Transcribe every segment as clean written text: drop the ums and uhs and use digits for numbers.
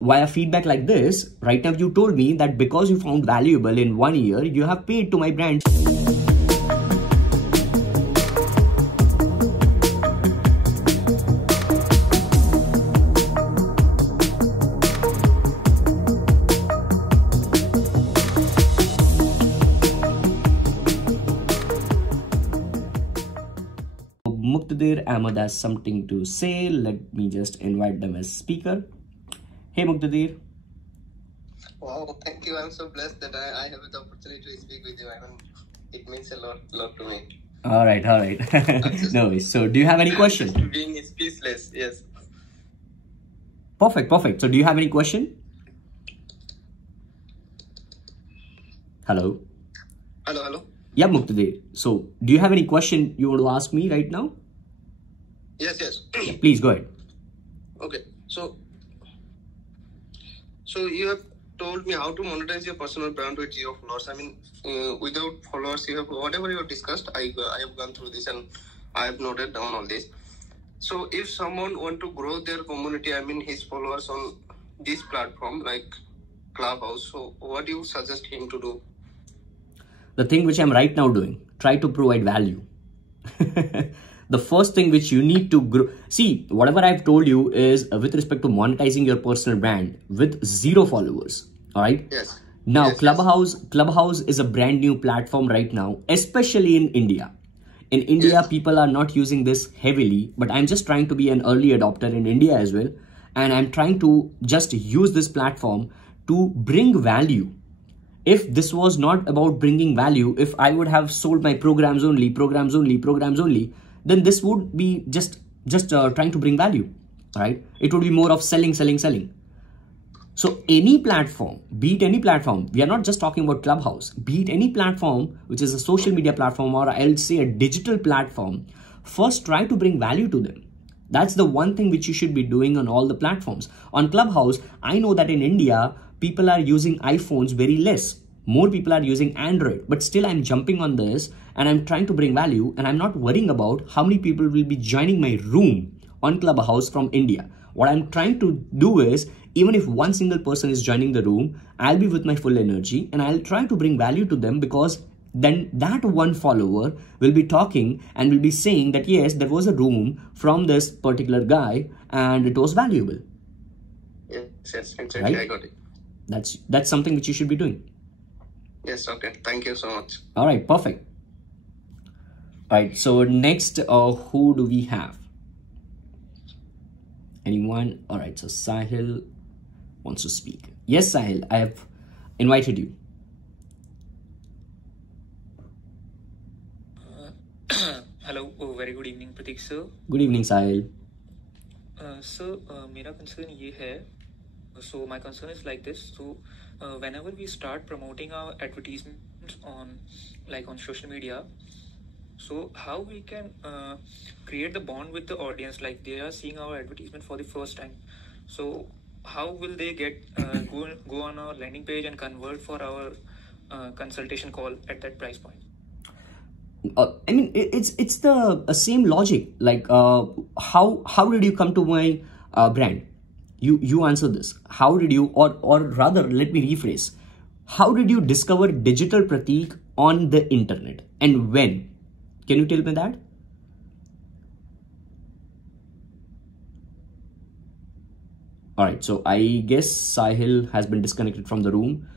via feedback like this, right now you told me that because you found valuable in 1 year, you have paid to my brand. Muqtadir Ahmed has something to say. Let me just invite them as speaker. Hey Muqtadir. Wow, thank you. I'm so blessed that I have the opportunity to speak with you. I mean, it means a lot to me. All right. No worries. So do you have any question? Being speechless, yes. Perfect. So do you have any question? Hello? Hello? Yeah, Muqtadir. So do you have any question you want to ask me right now? Yes. Yeah, please go ahead. Okay, so you have told me how to monetize your personal brand with zero followers. I mean, without followers, you have whatever you have discussed. I have gone through this and I have noted down all this. So if someone want to grow their community, I mean his followers on this platform like Clubhouse, so what do you suggest him to do? The thing which I'm right now doing, try to provide value. The first thing which you need to grow, see, whatever I've told you is with respect to monetizing your personal brand with zero followers. All right. Yes. Now, yes, Clubhouse is a brand new platform right now, especially in India. In India, yes. People are not using this heavily, but I'm just trying to be an early adopter in India as well. And I'm trying to just use this platform to bring value. If this was not about bringing value, if I would have sold my programs only, then this would be just trying to bring value, right? It would be more of selling. So any platform, be it any platform, we are not just talking about Clubhouse, be it any platform, which is a social media platform, or I'll say a digital platform, first try to bring value to them. That's the one thing which you should be doing on all the platforms. On Clubhouse, I know that in India, people are using iPhones very less. More people are using Android, but still I'm jumping on this and I'm trying to bring value, and I'm not worrying about how many people will be joining my room on Clubhouse from India. What I'm trying to do is, even if one single person is joining the room, I'll be with my full energy and I'll try to bring value to them, because then that one follower will be talking and will be saying that yes, there was a room from this particular guy and it was valuable. Yes, exactly. Right? I got it. That's something which you should be doing. Yes, okay. Thank you so much. All right, perfect. All right, so next, who do we have? Anyone? All right, so Sahil wants to speak. Yes, Sahil, I have invited you. Hello, very good evening, Pratik sir. Good evening, Sahil. Sir, मेरा concern ये है. So my concern is like this. So whenever we start promoting our advertisements on social media, so how we can create the bond with the audience, like they are seeing our advertisement for the first time. So how will they get go on our landing page and convert for our consultation call at that price point? I mean, it's the same logic. Like, how did you come to my brand? You answer this. How did you, or rather, let me rephrase. How did you discover Digital Pratik on the internet, and when? Can you tell me that? All right, so I guess Sahil has been disconnected from the room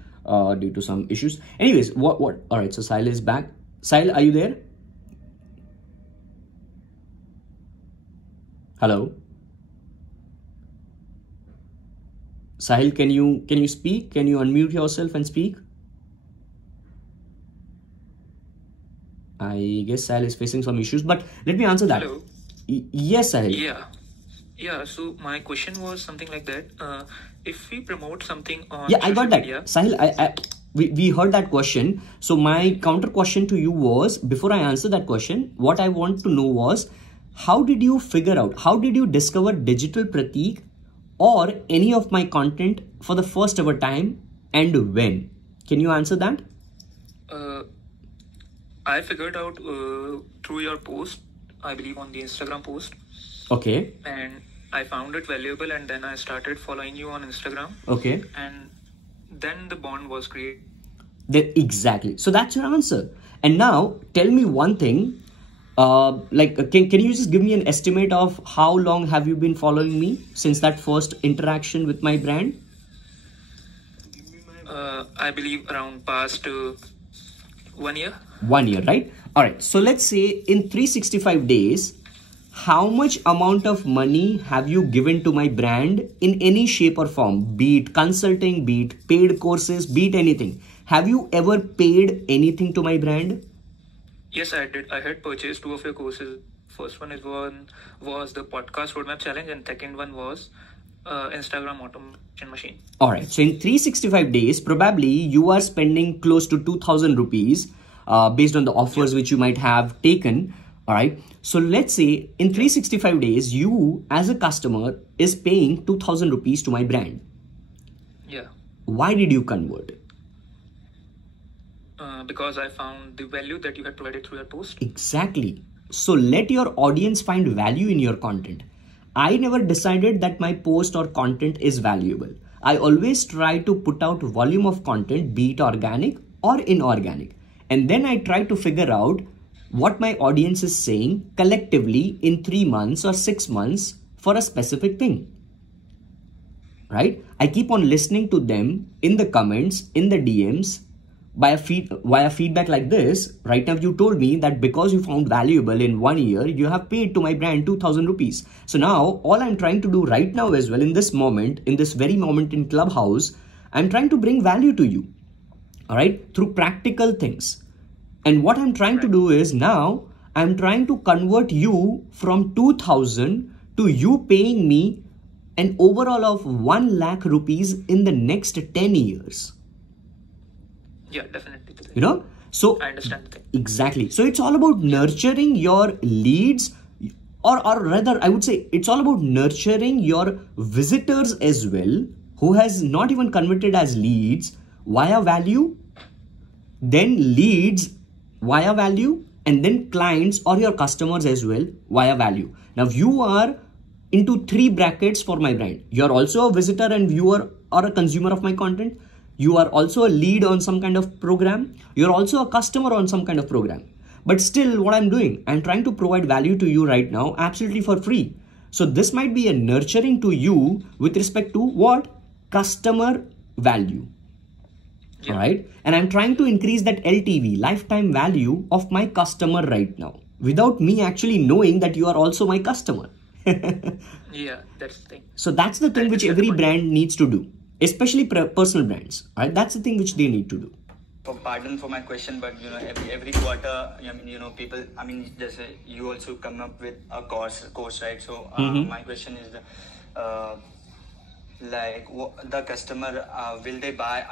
due to some issues. Anyways, what? All right, so Sahil is back. Sahil, are you there? Hello? Sahil, can you speak? Can you unmute yourself and speak? I guess Sahil is facing some issues, but let me answer that. Hello? Yes, Sahil. Yeah, so my question was something like that. If we promote something on I got that. media, Sahil, we heard that question. So my counter question to you was, before I answer that question, what I want to know was, how did you figure out, how did you discover Digital Pratik or any of my content for the first ever time, and when? Can you answer that? I figured out through your post, I believe on the Instagram post. Okay. And I found it valuable, and then I started following you on Instagram. Okay. And then the bond was created. Exactly. So that's your answer. And now tell me one thing. Can you just give me an estimate of how long have you been following me since that first interaction with my brand? I believe around past 1 year. 1 year, right? All right. So let's say in 365 days, how much amount of money have you given to my brand in any shape or form? Be it consulting, be it paid courses, be it anything. Have you ever paid anything to my brand? Yes, I did. I had purchased 2 of your courses. First one was the podcast roadmap challenge, and second one was Instagram automation machine. All right. So in 365 days, probably you are spending close to 2,000 rupees based on the offers which you might have taken. All right. So let's say in 365 days, you as a customer is paying 2,000 rupees to my brand. Yeah. Why did you convert? Because I found the value that you had provided through your post. Exactly. So let your audience find value in your content. I never decided that my post or content is valuable. I always try to put out volume of content, be it organic or inorganic. And then I try to figure out what my audience is saying collectively in 3 months or 6 months for a specific thing. Right? I keep on listening to them in the comments, in the DMs, via feedback like this. Right now you told me that because you found valuable in 1 year, you have paid to my brand 2,000 rupees. So now all I'm trying to do right now as well, in this moment, in this very moment in Clubhouse, I'm trying to bring value to you, all right, through practical things. And what I'm trying to do is now I'm trying to convert you from 2,000 to you paying me an overall of 1 lakh rupees in the next 10 years. Yeah, definitely. You know, so I understand the thing. Exactly. So it's all about nurturing your leads, or rather, I would say it's all about nurturing your visitors as well, who has not even converted as leads via value, then leads via value, and then clients or your customers as well via value. Now you are into 3 brackets for my brand. You're also a visitor and viewer or a consumer of my content. You are also a lead on some kind of program. You're also a customer on some kind of program. But still, what I'm doing, I'm trying to provide value to you right now, absolutely for free. So this might be a nurturing to you with respect to what? Customer value. Yeah. All right. And I'm trying to increase that LTV, lifetime value of my customer right now, without me actually knowing that you are also my customer. Yeah, that's the thing. So that's the thing which every brand needs to do. Especially personal brands, right? That's the thing which they need to do. Pardon for my question, but every quarter, people. Just you also come up with a course, right? So my question is, the customer will they buy?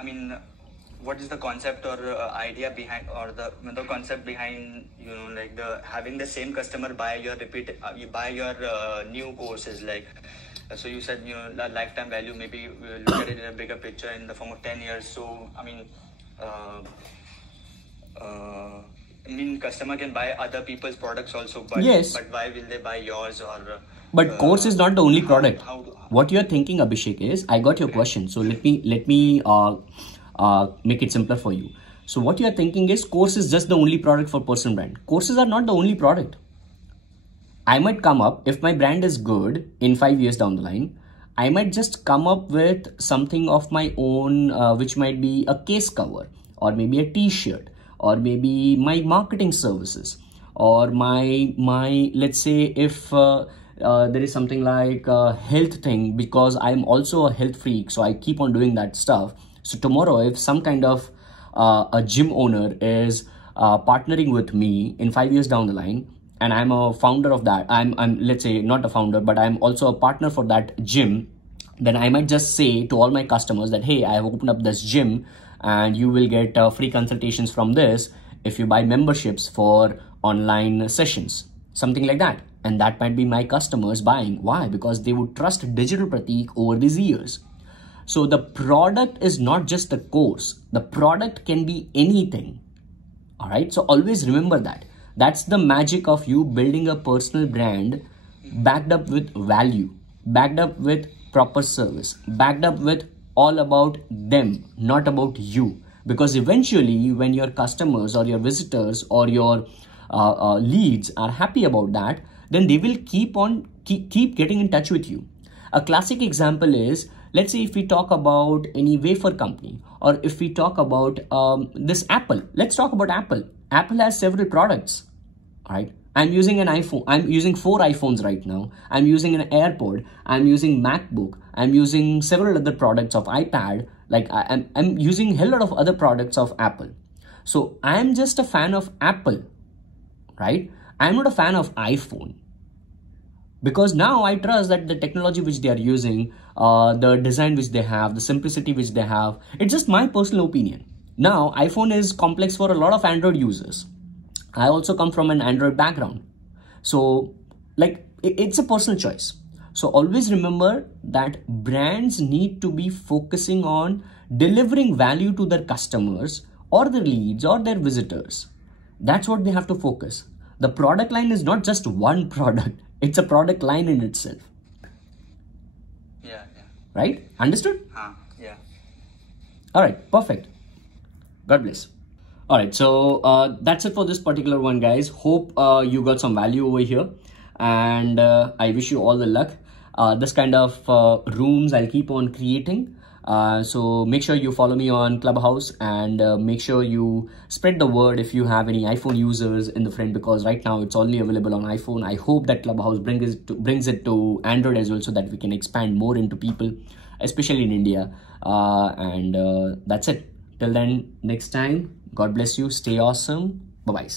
What is the concept or idea behind, or the concept behind having the same customer buy your new courses like. So you said, the lifetime value, maybe we'll look at it in a bigger picture in the form of 10 years. So, customer can buy other people's products also, but, yes. But why will they buy yours? Or but course is not the only product. What you're thinking, Abhishek, is, I got your question. So let me make it simpler for you. So what you're thinking is, course is just the only product for personal brand. Courses are not the only product. I might come up, if my brand is good in 5 years down the line, I might just come up with something of my own, which might be a case cover, or maybe a t-shirt, or maybe my marketing services, or my let's say if there is something like a health thing, because I'm also a health freak, so I keep on doing that stuff. So tomorrow, if some kind of a gym owner is partnering with me in 5 years down the line, and I'm a founder of that, I'm let's say not a founder, but I'm also a partner for that gym, then I might just say to all my customers that, hey, I have opened up this gym and you will get free consultations from this if you buy memberships for online sessions, something like that. And that might be my customers buying. Why? Because they would trust Digital Pratik over these years. So the product is not just the course. The product can be anything. All right. So always remember that. That's the magic of you building a personal brand backed up with value. backed up with proper service, backed up with all about them, not about you. Because eventually when your customers or your visitors or your leads are happy about that, then they will keep getting in touch with you. A classic example is, let's say if we talk about any wafer company, or if we talk about this Apple. Let's talk about Apple. Apple has several products, right? I'm using an iPhone. I'm using 4 iPhones right now. I'm using an AirPod. I'm using MacBook. I'm using several other products of iPad. Like I'm using a hell lot of other products of Apple. So I'm just a fan of Apple, right? I'm not a fan of iPhone. Because now I trust that the technology which they are using, the design which they have, the simplicity which they have, it's just my personal opinion. Now, iPhone is complex for a lot of Android users. I also come from an Android background. So, like, it's a personal choice. So always remember that brands need to be focusing on delivering value to their customers or their leads or their visitors. That's what they have to focus. The product line is not just one product. It's a product line in itself. Yeah. Right? Understood? Yeah. All right. Perfect. God bless. All right. So that's it for this particular one, guys. Hope you got some value over here. And I wish you all the luck. This kind of rooms I'll keep on creating. So make sure you follow me on Clubhouse, and make sure you spread the word if you have any iPhone users in the friend, because right now it's only available on iPhone. I hope that Clubhouse brings it to Android as well, so that we can expand more into people, especially in India. And that's it. Till then, next time, God bless you. Stay awesome. Bye-bye.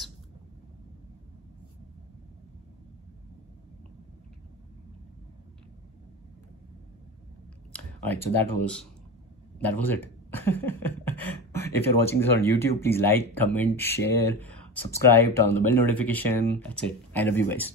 All right, so that was it. If you're watching this on YouTube, please like, comment, share, subscribe, turn on the bell notification. That's it. I love you guys.